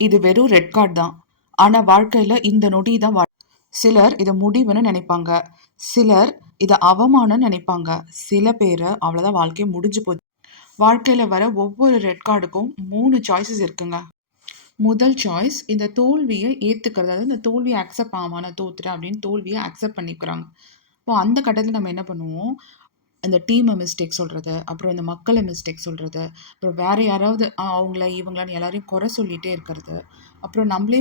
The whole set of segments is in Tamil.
இது வெறும் ரெட் கார்டு தான். ஆனா வாழ்க்கையில இந்த நொடி தான் சிலர் இத முடிவுன்னு நினைப்பாங்க. சிலர் இத அவமானம்னு நினைப்பாங்க. சில பேரு அவ்வளோதான் வாழ்க்கையே முடிஞ்சு போச்சு. வாழ்க்கையில வர ஒவ்வொரு ரெட் கார்டுக்கும் 3 சாய்ஸஸ் இருக்குங்க. முதல் சாய்ஸ் இந்த தோல்விய ஏத்துக்கிறது. அதாவது இந்த தோல்விய அக்செப்ட் நான் தோத்துட்டேன் அப்படின்னு தோல்விய அக்செப்ட் பண்ணிக்கிறாங்க. இப்போ அந்த கட்டத்துல நம்ம என்ன பண்ணுவோம், அந்த டீம மிஸ்டேக் சொல்றது, அப்புறம் இந்த மக்கள மிஸ்டேக் சொல்றது, அப்புறம் வேற யாராவது அவங்கள, இவங்களான்னு எல்லாரையும் குறை சொல்லிட்டே இருக்கிறது. அப்புறம் நம்மளே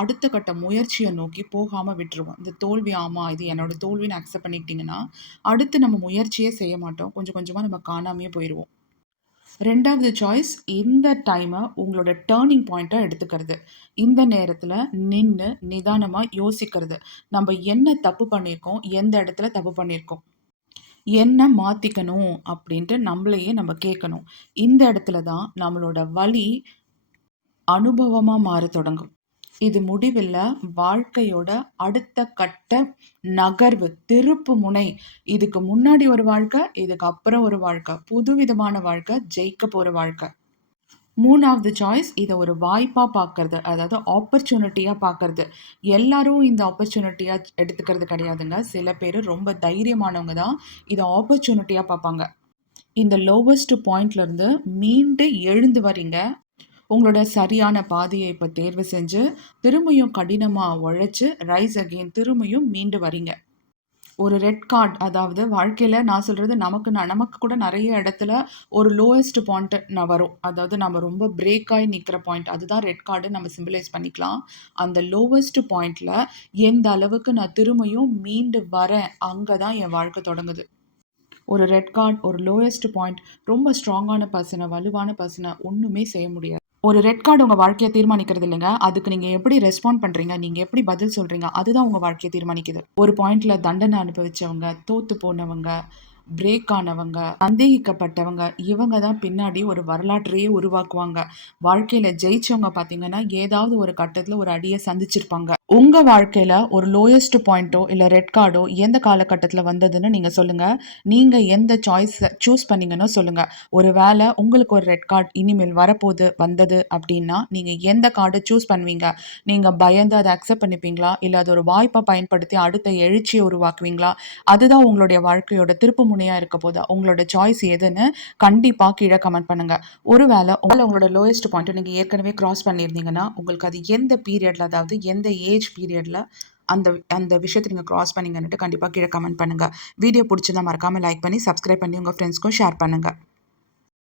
அடுத்த கட்ட முயற்சிய நோக்கி போகாம விட்டுருவோம். இந்த தோல்வி இது என்னோட தோல்வின்னு அக்செப்ட் பண்ணிக்கிட்டீங்கன்னா, அடுத்து நம்ம முயற்சியே செய்ய மாட்டோம். கொஞ்சம் கொஞ்சமா நம்ம காணாமயே போயிருவோம். 2வது சாய்ஸ் இந்த டைம உங்களோட டர்னிங் பாயிண்ட்டா எடுத்துக்கிறது. இந்த நேரத்துல நின்னு நிதானமா யோசிக்கிறது. நம்ம என்ன தப்பு பண்ணியிருக்கோம்? எந்த இடத்துல தப்பு பண்ணியிருக்கோம்? என்ன மாத்திக்கணும் அப்படின்ட்டு நம்மளையே நம்ம கேட்கணும். இந்த இடத்துல தான் நம்மளோட வலி அனுபவமா மாறத் தொடங்கும். இது முடிவில்ல, வாழ்க்கையோட அடுத்த கட்ட நகர்வு, திருப்பு முனை. இதுக்கு முன்னாடி ஒரு வாழ்க்கை, இதுக்கு அப்புறம் ஒரு வாழ்க்கை. புதுவிதமான வாழ்க்கை, ஜெயிக்க போற வாழ்க்கை. 3வது சாய்ஸ் இத ஒரு வாய்ப்பா பார்க்கறது. அதாவது ஆப்பர்ச்சுனிட்டியா பார்க்கறது. எல்லாரும் இந்த ஆப்பர்ச்சுனிட்டியா எடுத்துக்கிறது கிடையாதுங்க. சில பேரு ரொம்ப தைரியமானவங்க தான் இத ஆப்பர்ச்சுனிட்டியா பார்ப்பாங்க. இந்த லோவஸ்ட் பாயிண்ட்லருந்து மீண்டு எழுந்து வரீங்க. உங்களோட சரியான பாதைய இப்ப தேர்வு செஞ்சு, திரும்பியும் கடினமா உழைச்சு, ரைஸ் அகெயின் திரும்பியும் மீண்டு வரீங்க. ஒரு ரெட் கார்ட் அதாவது வாழ்க்கையில நான் சொல்றது நமக்கு கூட நிறைய இடத்துல ஒரு லோயஸ்ட் பாயிண்ட் வரும். அதாவது நம்ம ரொம்ப பிரேக் ஆகி நிக்கிற பாயிண்ட். அதுதான் ரெட் கார்டு நம்ம சிம்பலைஸ் பண்ணிக்கலாம். அந்த லோவஸ்ட் பாயிண்ட்ல எந்த அளவுக்கு நான் திரும்பியும் மீண்டு வரேன், அங்க தான் என் வாழ்க்கை தொடங்குது. ஒரு ரெட் கார்ட், ஒரு லோயஸ்ட் பாயிண்ட், ரொம்ப ஸ்ட்ராங்கான பர்சன, வலுவான பர்சன ஒண்ணுமே செய்ய முடியாது. ஒரு ரெட் கார்டு உங்க வாழ்க்கைய தீர்மானிக்கிறது இல்லைங்க. அதுக்கு நீங்க எப்படி ரெஸ்பாண்ட் பண்றீங்க? நீங்க எப்படி பதில் சொல்றீங்க? அதுதான் உங்க வாழ்க்கைய தீர்மானிக்குது. ஒரு பாயிண்ட்ல தண்டனை அனுபவிச்சவங்க, தோத்து போனவங்க, பிரேக் ஆனவங்க, சந்தேகிக்கப்பட்டவங்க, இவங்க தான் பின்னாடி ஒரு வரலாற்றையே உருவாக்குவாங்க. வாழ்க்கையில ஜெயிச்சவங்க பார்த்தீங்கன்னா, ஏதாவது ஒரு கட்டத்துல ஒரு அடிய சந்திச்சிருப்பாங்க. உங்க வாழ்க்கையில ஒரு லோயஸ்ட் பாயிண்ட்டோ, இல்ல ரெட் கார்டோ எந்த காலகட்டத்துல வந்ததுன்னு நீங்க சொல்லுங்க. நீங்க எந்த சாய்ஸ சூஸ் பண்ணீங்கன்னு சொல்லுங்க. ஒரு வேளை உங்களுக்கு ஒரு ரெட் கார்ட் இனிமேல் வந்தது அப்படின்னா, நீங்க எந்த கார்ட சூஸ் பண்ணுவீங்க? நீங்க பயந்து அத அக்செப்ட் பண்ணிப்பீங்களா? இல்ல அது ஒரு வாய்ப்பா பயன்படுத்தி அடுத்த எழுச்சிய உருவாக்குவீங்களா? அதுதான் உங்களுடைய வாழ்க்கையோட திருப்பு முனையா இருக்க போதா? உங்களோட சாய்ஸ் எதுன்னு கண்டிப்பா கீழ கமெண்ட் பண்ணுங்க. ஒருவேளை உங்களோட லோயஸ்ட் பாயிண்ட்ட நீங்க ஏற்கனவே கிராஸ் பண்ணியிருந்தீங்கன்னா, உங்களுக்கு அது எந்த பீரியட்ல, அதாவது எந்த ஏஜ் பீரியட்ல அந்த அந்த விஷயத்த நீங்க கிராஸ் பண்ணீங்கன்னுட்டு கண்டிப்பா கீழ கமெண்ட் பண்ணுங்க. வீடியோ புடிச்சிருந்தா மறக்காம லைக் பண்ணி, சப்ஸ்கிரைப் பண்ணி உங்க ஃப்ரெண்ட்ஸ்க்கும் ஷேர் பண்ணுங்க.